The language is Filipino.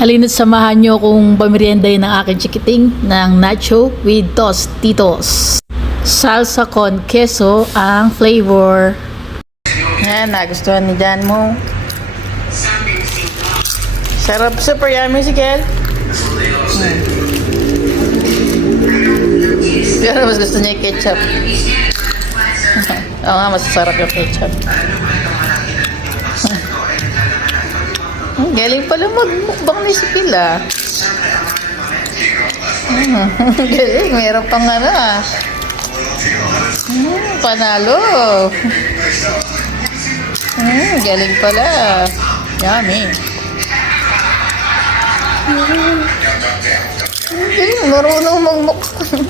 Halina't samahan nyo kung pamerienday ng aking chikiting ng nacho with tostitos. Salsa con queso ang flavor. Yan, nagustuhan ni Dan mo. Sarap, super yummy si Kel. Pero mas gusto niya yung ketchup. Oo nga, mas sarap yung ketchup. Galing pala magmukbang ni si Kel ah. Galing, meron pang ano ah. Panalo. Galing pala. Yummy. Galing, marunong magmukbang.